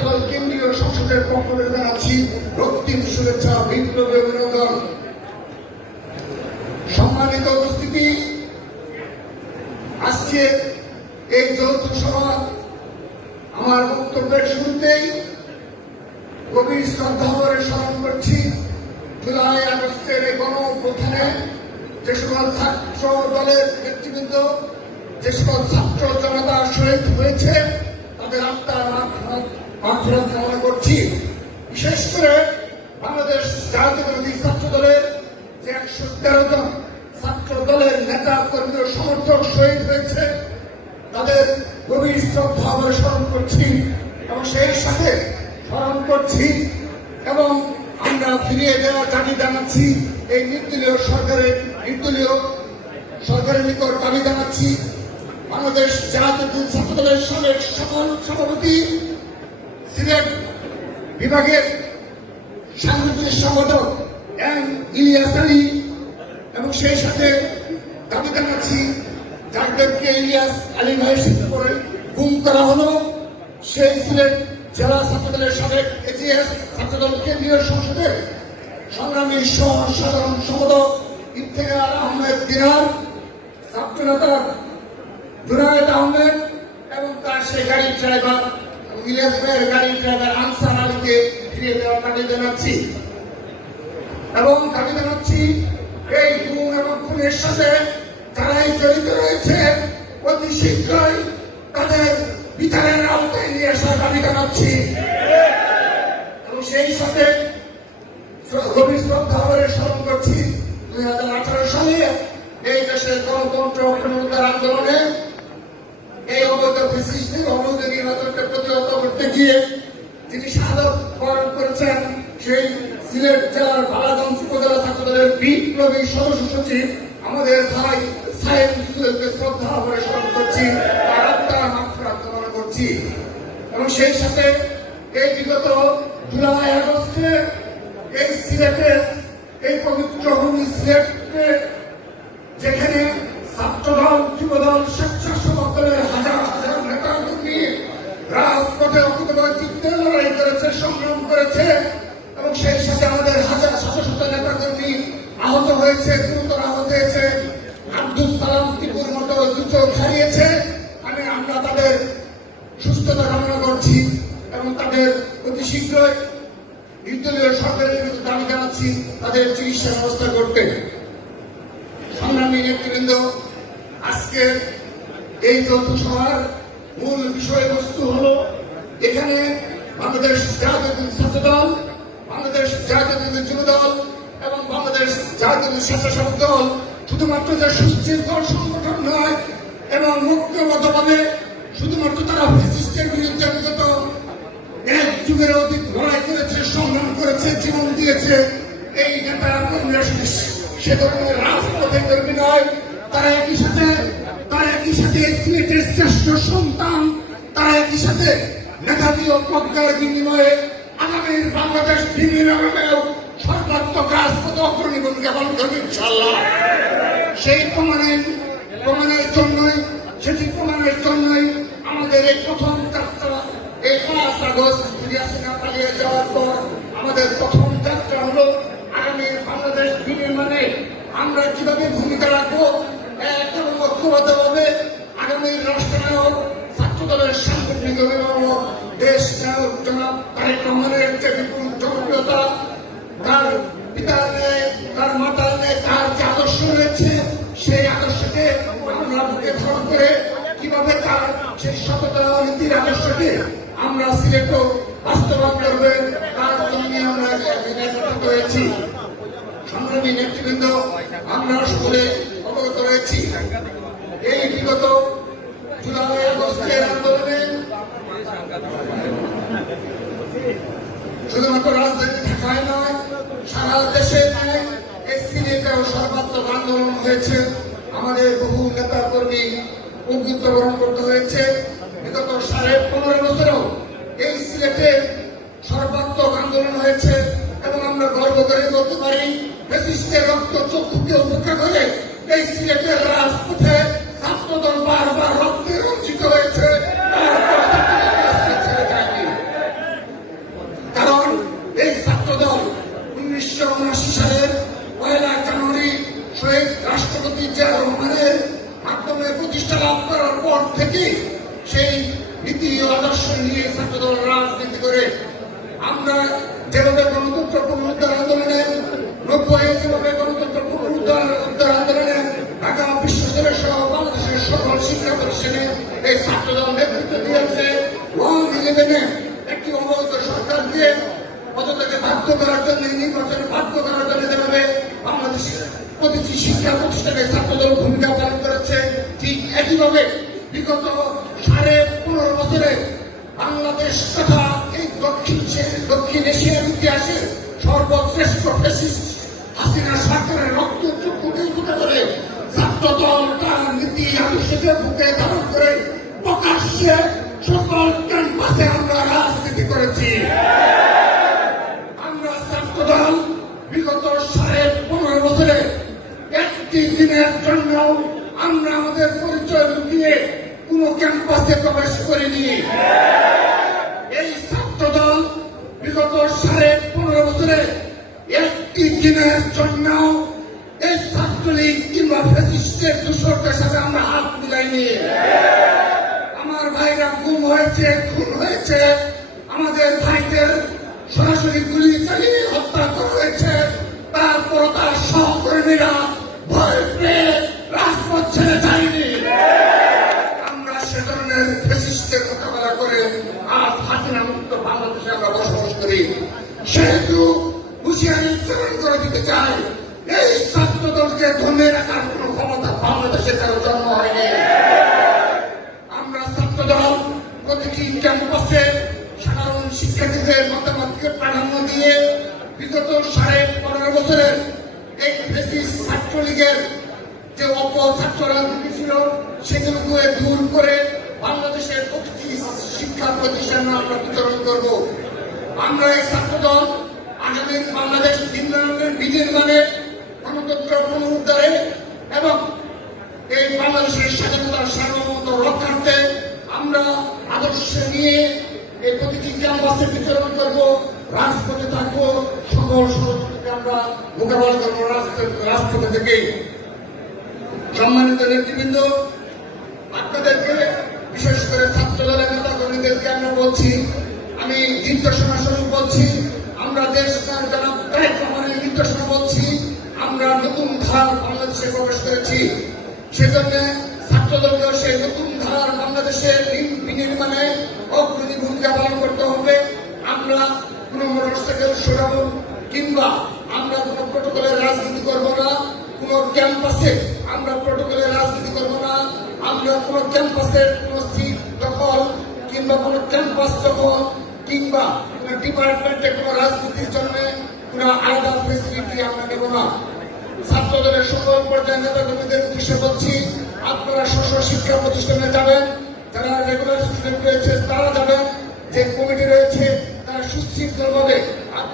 এবং কেন্দ্রীয় সংসদের পক্ষ থেকে জানাচ্ছি, রক্তিম শুভেচ্ছা বিপ্লবী অভিনন্দন সম্মানিত উপস্থিতি, আজকে এই যৌথ সভা আমার বক্তব্যের শুরুতেই গভীর শ্রদ্ধা স্মরণ করছি, জুলাই আগস্টের এই গণ যে সকল ছাত্র দলের নেতৃবৃন্দ, যে সকল ছাত্র জনতা শহীদ হয়েছে তাদের আত্মার মাফরত করছি। বিশেষ করে বাংলাদেশ জাতীয়তাবাদী ছাত্র দলের যে একশো তেরো জন ছাত্র দলের নেতা কর্মী ও সমর্থক শহীদ হয়েছে, তাদের গভীর শ্রদ্ধা আমরা স্মরণ করছি এবং সেই সাথে স্মরণ করছি এবং আমরা ফিরিয়ে দেওয়ার দাবি জানাচ্ছি, এই নির্দলীয় সরকারের নির্দলীয় সরকারের নিকট দাবি জানাচ্ছি। বাংলাদেশ জাতীয় ছাত্র দলের সাবেক সকল সভাপতি, সিলেট বিভাগের সাংগঠনিক সংগঠক এম ইলিয়াস আলী এবং সেই সাথে দাবি জানাচ্ছি যাদেরকে ইলিয়াস আলী ভাইয়ের সাথে করে গুম করা হলো। সেই সিলেট জেলা ছাত্রদলের সাবেক এজিএস ছাত্রদল কেন্দ্রীয় সংসদের সংগ্রামী সহ সাধারণ সম্পাদক ইফতেখার আহমেদ দিনার ছাত্র নেতা জুনায়দ আহমেদ এবং তার সেই গাড়ির ড্রাইভার ইলিয়াস ভাইয়ের গাড়ির ড্রাইভার আনসার আলীকে ফিরিয়ে দেওয়ার দাবি জানাচ্ছি। এবং দাবি জানাচ্ছি, এই গুণ এবং খুনের সাথে যারাই জড়িত রয়েছে, অতি শীঘ্রই তাদের বিচারের আওতায় নিয়ে আসার দাবি জানাচ্ছি। এবং সেই সাথে গভীর শ্রদ্ধা করে স্মরণ করছি, দুই হাজার আঠারো সালে এই দেশের গণতন্ত্র পুনরুদ্ধার আন্দোলনে এই অবৈধ ফিসিস্টের অবৈধ নির্বাচনকে প্রতিহত করতে গিয়ে যিনি শাহাদত বরণ করেছেন সেই সিলেট জেলার বালাগঞ্জ উপজেলা ছাত্রদলের বিপ্লবী সদস্য সচিব, আমাদের ভাই সাহেব সুলেলকে শ্রদ্ধা করে স্মরণ করছি আর আত্মার মাত্রা করছি। এবং সেই সাথে এই বিগত জুলাই আগস্টে এই সিলেটে, এই পবিত্র ভূমি সিলেটে, যেখানে ছাত্রদল, যুবদল, স্বেচ্ছাসেবক দলের হাজার হাজার নেতা কর্মী রাজপথে লড়াই করেছে, সংগ্রাম করেছে এবং সেই সাথে আমাদের হাজার শত শত নেতা কর্মী আহত হয়েছে, গুরুতর আহত হয়েছে। আব্দুল সালাম টিপুর মতো দুচোখ হারিয়েছে। আমি, আমরা তাদের সুস্থতা কামনা করছি এবং তাদের অতি শীঘ্রই নির্দলীয় সরকারের বিরুদ্ধে দাবি জানাচ্ছি তাদের চিকিৎসা ব্যবস্থা করতে। সংগ্রামী নেতৃবৃন্দ, আজকে এই যৌথ সভার মূল বিষয়বস্তু হল, এখানে বাংলাদেশ জাতীয় ছাত্র দল, বাংলাদেশ জাতীয় যুব দল এবং বাংলাদেশ জাতীয় স্বেচ্ছাসেবক দল শুধুমাত্র যে সুশৃঙ্খল সংগঠন নয়, এবং মুক্তবদ্ধভাবে শুধুমাত্র তারা ফ্যাসিস্টের বিরুদ্ধে বিগত এক যুগের অধিক লড়াই করেছে, সংগ্রাম করেছে, জীবন দিয়েছে, এই নেতা কংগ্রেস সে ধরনের রাজপথের কর্মী নয়, তারা একই সাথে, তারা একই সাথে সিলেটের শ্রেষ্ঠ সন্তান, তারা একই সাথে মেধাবী প্রজ্ঞার বিনিময়ে আগামীর বাংলাদেশ বিনিময়েও সর্বাত্মক রাজপথে অগ্রণী ভূমিকা পালন করবে ইনশাল্লাহ সেই প্রমাণের প্রমাণের জন্যই, সেটি প্রমাণের জন্যই আমাদের এই প্রথম যাত্রা, এই পাঁচ আগস্ট হাসিনা পালিয়ে যাওয়ার পর আমাদের প্রথম যাত্রা হলো আগামী বাংলাদেশ বিনির্মাণে আমরা কীভাবে ভূমিকা রাখব, এক এবং ঐক্যবদ্ধভাবে আগামী রাষ্ট্রনায়ক ছাত্র দলের সাংগঠনিক অভিভাবক বিপুল জনপ্রিয়তা, তার পিতার আমরা বুকে ধারণ করে কীভাবে আমরা সিলেট বাস্তবায়ন করবে, তার জন্য আমরা নির্বাচিত হয়েছি। সংগ্রামী নেতৃবৃন্দ, আমরা সকলে অবগত রয়েছি। এই বিগত জুলাই আগস্টের শুধুমাত্র রাজধানী ঢাকায় নয়, সারা দেশে নয় এই সিলেটেও সর্বাত্মক আন্দোলন হয়েছে। আমাদের বহু নেতা কর্মী বরণ করতে হয়েছে। বিগত সাড়ে পনেরো বছরেও এই সিলেটে সর্বাত্মক আন্দোলন হয়েছে এবং আমরা গর্ব করে বলতে পারি ব্রিটিশদের রক্ত চক্ষুকে উপেক্ষা করে এই সিলেটের রাজপথে ছাত্রদল বারবার দল রাজনীতি করে আমরা প্রকাশ্যে সকল ক্যাম্পাসে আমরা রাজনীতি করেছি। আমরা ছাত্রদল বিগত সাড়ে পনেরো বছরে একটি দিনের জন্য আমরা আমাদের পরিচয় লুকিয়ে কোন ক্যাম্পাসে প্রবেশ করিনি। এই ছাত্রদল বিগত সাড়ে পনেরো বছরে একটি দিনের জন্য এই ছাত্রলীগ কিংবা ফ্যাসিস্টের দূষণের সাথে আমরা হাত মিলাইনি। হয়েছে, খুন হয়েছে, আমাদের ভাইদের সরাসরি গুলি চালিয়ে হত্যা করা হয়েছে। তারপর তার সহকর্মীরা ভয় পেয়ে রাজপথ ছেড়ে যায়নি। আমরা সে ধরনের ফেসিস্টের মোকাবেলা করে হাসিনা মুক্ত বাংলাদেশে আমরা বসবাস করি। সেহেতু হুঁশিয়ারি চরণ করে দিতে চাই, এই ছাত্র দলকে ধরে রাখার কোন ক্ষমতা বাংলাদেশে জন্ম হয়নি। বিগত সাড়ে পনেরো বছরের এই ফেসিস ছাত্রলীগের যে অপ ছাত্র রাজনীতি ছিল সেগুলোকে দূর করে বাংলাদেশের প্রতিটি শিক্ষা প্রতিষ্ঠানে আমরা বিতরণ করব। আমরা এই ছাত্র দল আগামী বাংলাদেশ নির্মাণের বিনির্মাণে গণতন্ত্র পুনরুদ্ধারে এবং এই বাংলাদেশের স্বাধীনতার সার্বভৌমত্ব রক্ষার্থে আমরা আদর্শ নিয়ে এই প্রতিটি ক্যাম্পাসে বিতরণ করব। রাজপথে থাকব, সকল ষড়যন্ত্রকে আমরা মোকাবেলা করব রাজপথ- রাজপথে থেকে। সম্মানিত নেতৃবৃন্দ, আপনাদেরকে, বিশেষ করে ছাত্র দলের নেতা কর্মীদেরকে আমরা বলছি, আমি নির্দেশনা স্বরূপ বলছি, আমরা দেশ যারা তারেক রহমানের নির্দেশনা বলছি, আমরা নতুন ধার বাংলাদেশে প্রবেশ করেছি। সেজন্য ছাত্র দলকেও সেই নতুন ধার বাংলাদেশের বিন- বিনির্মাণে অগ্রণী ভূমিকা পালন করতে হবে আমরা কোনো মোটরসাইকেল সরাবো কিংবা আমরা কোনো প্রোটোকলের রাজনীতি করব না, কোন ক্যাম্পাসে আমরা প্রোটোকলের রাজনীতি করব না, আমরা কোন ক্যাম্পাসের কোন সিট দখল কিংবা কোন ক্যাম্পাস দখল কিংবা কোন ডিপার্টমেন্টে কোন রাজনীতির জন্য কোন আলাদা ফেসিলিটি আমরা নেব না। ছাত্রদলের সকল পর্যায়ের নেতা কর্মীদের উদ্দেশ্যে বলছি, আপনারা স্ব শিক্ষা প্রতিষ্ঠানে যাবেন, যারা রেগুলার স্টুডেন্ট রয়েছে তারা যাবেন, যে কমিটি রয়েছে তারা সুশৃঙ্খলভাবে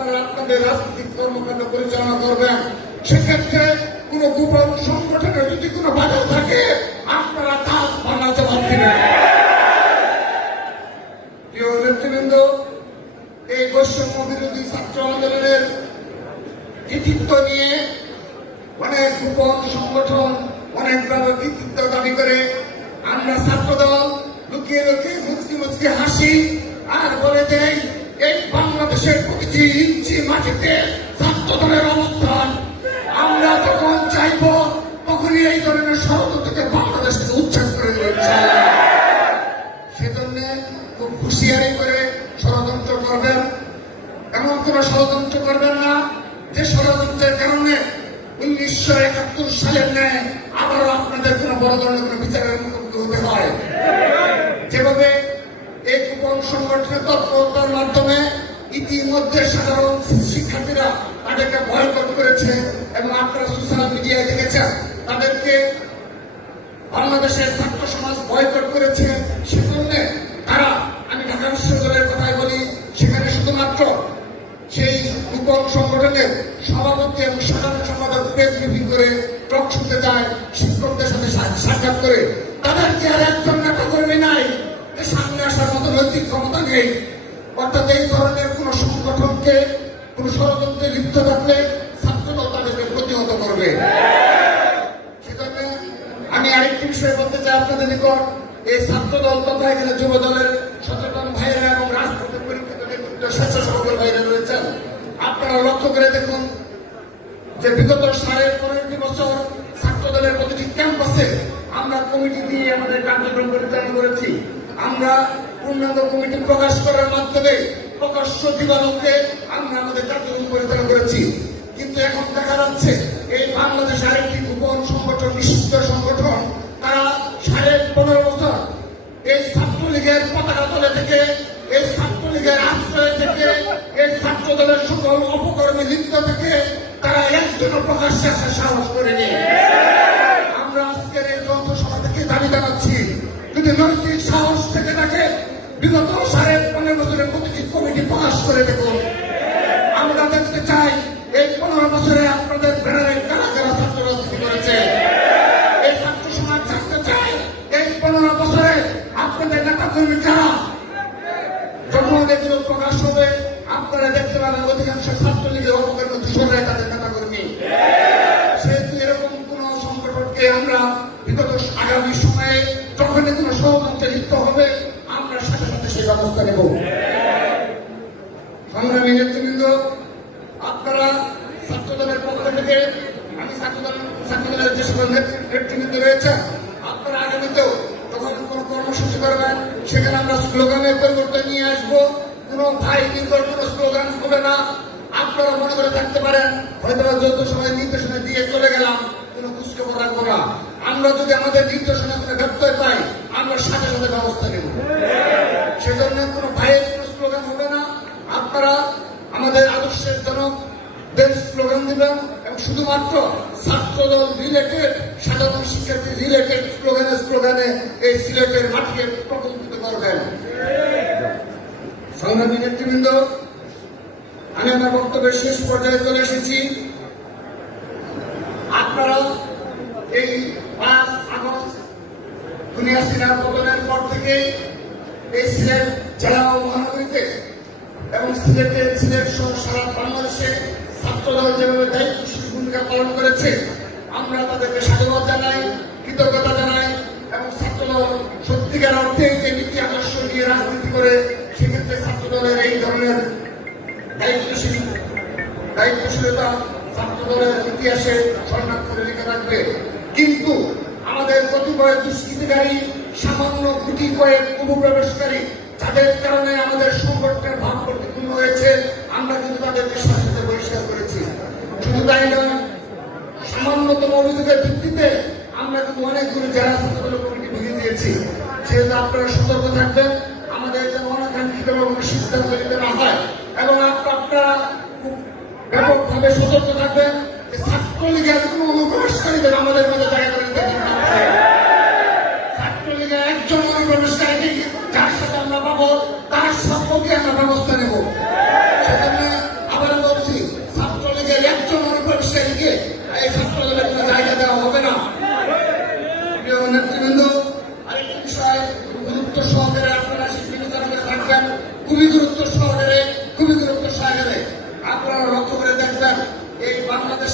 আপনারা আপনাদের রাজনৈতিক কর্মকাণ্ড পরিচালনা করবেন। সেক্ষেত্রে কোন গোপন সংগঠনের যদি কোনো বাধা থাকে, আপনারা তা বাংলা জবাব নেতৃবৃন্দ, এই বৈষম্য বিরোধী ছাত্র আন্দোলনের কৃতিত্ব নিয়ে অনেক গোপন সংগঠন অনেকভাবে কৃতিত্ব দাবি করে। আমরা ছাত্রদল লুকিয়ে লুকিয়ে মুচকি মুচকি হাসি আর বলে দেই, এই বাংলাদেশের প্রতিটি ইঞ্চি মাটিতে ছাত্রদলের অবস্থান, আমরা যখন চাইব, তখনই এই ধরনের ষড়যন্ত্রকে বাংলাদেশ থেকে উচ্ছেদ করে ইনশাআল্লাহ। সেজন্য খুব হুঁশিয়ারি করে ষড়যন্ত্র করবেন এমন কোন ষড়যন্ত্র করবেন না, যে ষড়যন্ত্রের কারণে উনিশশো একাত্তর সালের ন্যায় আবারও আপনাদের কোন বড় ধরনের কোন বিচারের মুখোমুখি হতে হয় যেভাবে এই গোপন সংগঠনের তৎপরতার মাধ্যমে ইতিমধ্যে সাধারণ শিক্ষার্থীরা তাদেরকে বয়কট করেছে এবং আপনারা সোশ্যাল মিডিয়ায় দেখেছেন, তাদেরকে বাংলাদেশের ছাত্র সমাজ বয়কট করেছে। সেজন্য তারা, আমি ঢাকা বিশ্ববিদ্যালয়ের কথাই বলি, সেখানে শুধুমাত্র সেই গোপন সংগঠনের সভাপতি এবং সাধারণ সম্পাদক প্রেস ব্রিফিং করে টক শুনতে যায় শিক্ষকদের সাথে সাক্ষাৎ করে। তাদেরকে আর একজন নেতা কর্মী নাই? সামনে আসার মতো নৈতিক ক্ষমতা নেই। অর্থাৎ এই ধরনের কোন সংগঠনকে, কোন ষড়যন্ত্রে লিপ্ত থাকলে ছাত্রদল তাদেরকে প্রতিহত করবে। সেজন্য আমি আরেকটি বিষয় বলতে চাই আপনাদের নিকট। এই ছাত্র দল তথা এখানে যুব দলের সচেতন ভাইয়েরা এবং রাজপথের পরীক্ষিত নেতৃত্ব স্বেচ্ছাসেবকের ভাইরা রয়েছেন। আপনারা লক্ষ্য করে দেখুন যে বিগত সাড়ে পনেরোটি বছর ছাত্র দলের প্রতিটি ক্যাম্পাসে আমরা কমিটি দিয়ে আমাদের কার্যক্রম পরিচালনা করেছি। আমরা পূর্ণাঙ্গ কমিটি প্রকাশ করার মাধ্যমে প্রকাশ্য দিবালোকে আমরা আমাদের কার্যক্রম পরিচালনা করেছি। কিন্তু এখন দেখা যাচ্ছে এই বাংলাদেশ আরেকটি গোপন সংগঠন, নিষিদ্ধ সংগঠন, তারা সাড়ে পনেরো বছর এই ছাত্রলীগের পতাকা তলে থেকে, এই ছাত্রলীগের আশ্রয় থেকে, এই ছাত্র দলের সকল অপকর্মে লিপ্ত থেকে তারা একজনও প্রকাশ্যে আসার সাহস করেনি। করে দেখুন আমরা দেখতে চাই এই পনেরো বছরে আপনাদের ব্যানারে কারা কারা ছাত্র রাজনীতি করেছে? এই ছাত্র সমাজ জানতে চাই এই পনেরো বছরে আপনাদের নেতা কর্মী কারা? যখন এগুলো প্রকাশ হবে, আপনারা দেখতে পাবেন অধিকাংশ ছাত্রলীগের অপকর্ম দূষণরাই তাদের নেতা কর্মী। সেহেতু এরকম কোন সংগঠনকে আমরা বিগত আগামী সময়ে যখনই কোনো সহযোগিতা লিপ্ত হবে, আমরা সাথে সাথে সেই ব্যবস্থা নেব সংগ্রামী নেতৃবৃন্দ আপনারা ছাত্রদলের পক্ষ থেকে আমি ছাত্রদল রয়েছে। আপনারা আগামীতেও যখন কোনো কর্মসূচি করবেন। সেখানে আমরা স্লোগানের পরিবর্তন নিয়ে আসব। কোনো ভাই নির্ভর কোনো স্লোগান হবে না। আপনারা মনে করে থাকতে পারেন। হয়তো যৌথ সময় নির্দেশনা দিয়ে চলে গেলাম, কোনো কুচখবর রাখব না। আমরা যদি আমাদের নির্দেশনা কোনো ব্যত্যয় পাই, আমরা সাথে সাথে ব্যবস্থা নেব। সেজন্য কোনো ভাইয়ের কোনো হবে না। আপনারা আমাদের আদর্শের জনক, দেশ স্লোগান দিবেন। শুধুমাত্র ছাত্রদল রিলেটেড সাধারণ শিক্ষার্থী রিলেটেড স্লোগানে স্লোগানে এই সিলেটের মাটিকে প্রকম্পিত করবেন। সংগ্রামী নেতৃবৃন্দ, আমি আমার বক্তব্যের শেষ পর্যায়ে চলে এসেছি। আপনারা এই পাঁচ আগস্ট দুনিয়া সিনার পতনের পর থেকেই এই সিলেট জেলা ও মহানগরীতে এবং সিলেটে সিলেট সহ সারা বাংলাদেশে ছাত্রদল যেভাবে দায়িত্বশীল ভূমিকা পালন করেছে, আমরা তাদেরকে সাধুবাদ জানাই, কৃতজ্ঞতা জানাই এবং ছাত্রদল সত্যিকার অর্থে যে নীতি আদর্শ নিয়ে রাজনীতি করে, সেক্ষেত্রে ছাত্রদলের এই ধরনের দায়িত্বশীল দায়িত্বশীলতা ছাত্রদলের ইতিহাসে স্বর্ণাক্ষরে লিখে রাখবে। কিন্তু আমাদের কতিপয় দুষ্কৃতিকারী, সামান্য গুটি কয়েক অনুপ্রবেশকারী, যাদের কারণে আমাদের সংগঠনের ভাব প্রতিপূর্ণ হয়েছে, আমরা কিন্তু তাদেরকে শাসিতে বহিষ্কার করেছি। সামান্যতম অভিযোগের ভিত্তিতে আমরা কিন্তু অনেকগুলো জেলা ছাত্রদল কমিটি ভেঙে দিয়েছি। সেহেতু আপনারা সতর্ক থাকবেন, আমাদের যেন অনাকাঙ্ক্ষিত কোনো সিদ্ধান্ত নিতে না হয়। এবং আপনারা খুব ব্যাপকভাবে সতর্ক থাকবেন ছাত্রলীগের কোনো অনুপ্রবেশকারীদের আমাদের মধ্যে জায়গা করে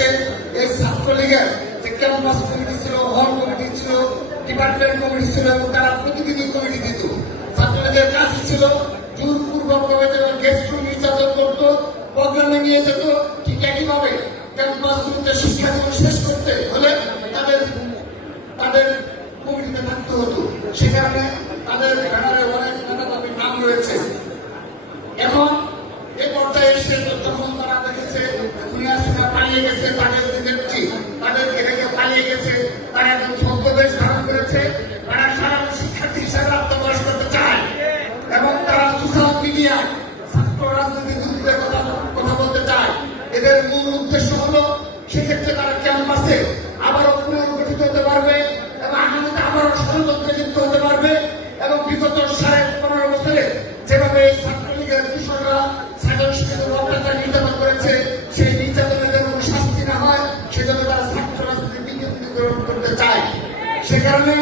বাংলাদেশে এই ছাত্রলীগের যে ক্যাম্পাস কমিটি ছিল, হল কমিটি ছিল, ডিপার্টমেন্ট কমিটি ছিল এবং তারা প্রতিনিধি কমিটি দিত। ছাত্রলীগের কাজ ছিল জোরপূর্বকভাবে যেমন গেস্ট নির্যাতন করতো প্রোগ্রামে নিয়ে যেত। ঠিক একইভাবে ক্যাম্পাসগুলোতে শিক্ষা জীবন শেষ করতে হলে তাদের তাদের কমিটিতে থাকতে হতো। সে তাদের ব্যানারে অনেক নেতাকর্মীর নাম রয়েছে। এখন সিনেমা পালিয়ে গেছে তাদের সে কারণে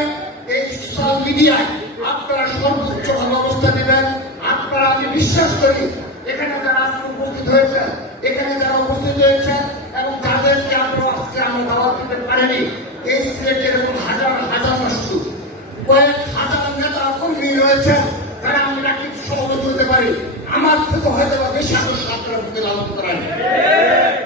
এই সোশ্যাল মিডিয়ায় আপনারা সর্বোচ্চ ভালো অবস্থা নেবেন। আপনারা, আমি বিশ্বাস করি, এখানে যারা আজকে উপস্থিত হয়েছেন এখানে যারা উপস্থিত হয়েছেন এবং যাদেরকে আমরা আজকে আমরা দাওয়াত দিতে পারিনি, এই সিলেটের এরকম হাজার হাজার শুধু কয়েক হাজার নেতা কর্মী রয়েছেন তারা আমরা কিছু সহযোগ করতে পারি। আমার থেকে হয়তো বা বেশি আদর্শ আপনারা বুকে লালন করেন।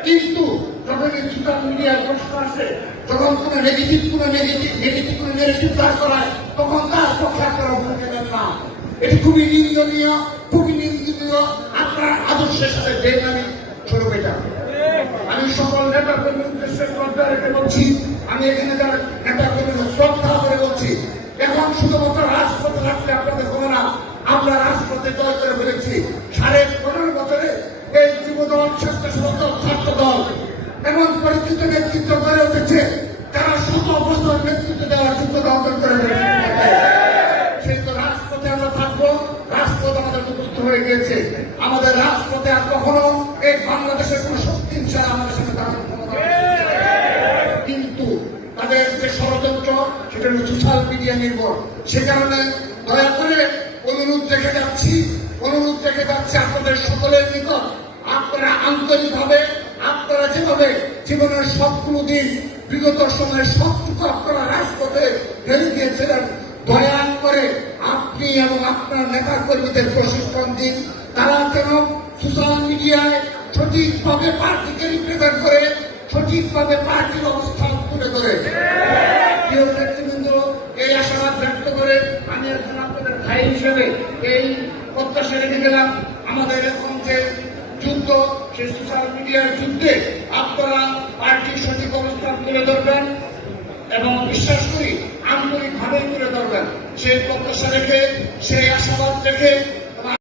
কিন্তু যখন এই সোশ্যাল মিডিয়ায় প্রশ্ন আসে যখন কোনো নেগেটিভ কোনো নেগেটিভ নেগেটিভ কোনো নেগেটিভ দাঁড় করায় তখন তার পক্ষে আপনারা ভূমিকা নেন না। এটি খুবই নিন্দনীয় খুবই নিন্দনীয়। আপনার আদর্শের সাথে বেমানি ছোট বেটা আমি সকল নেতা উদ্দেশ্যে শ্রদ্ধা রেখে বলছি, আমি এখানে যারা নেতা কর্মীর শ্রদ্ধা করে বলছি, এখন শুধুমাত্র রাজপথে রাখলে আপনাদের হবে না, আমরা রাজপথে জয় করে ফেলেছি সাড়ে পনেরো বছরে এই যুব স্বেচ্ছাসেবক দল, ছাত্র দল এমন পরিচিত নেতৃত্ব গড়ে উঠেছে তারা শত বছর নেতৃত্ব দেওয়ার যোগ্যতা অর্জন করে জীবনের সবগুলো দিন বিগত সময়ে সবটুকু আপনারা রাজপথে ঢেলে দিয়েছিলেন। দয়া করে আপনি এবং আপনার নেতা কর্মীদের প্রশিক্ষণ দিন। তারা যেন সোশ্যাল মিডিয়ায় সঠিকভাবে পার্টিকে রিপ্রেজেন্ট করে, সঠিকভাবে পার্টির অবস্থান তুলে ধরে। এই আশাবাদ ব্যক্ত করে আমি এখন আপনাদের ভাই হিসেবে এই প্রত্যাশা রেখে গেলাম। আমাদের এখন যে যুদ্ধ, সেই সোশ্যাল মিডিয়ার যুদ্ধে আপনারা পার্টির সঠিক অবস্থান তুলে ধরবেন এবং বিশ্বাস করি আন্তরিকভাবে তুলে ধরবেন। সেই প্রত্যাশা রেখে, সেই আশাবাদ রেখে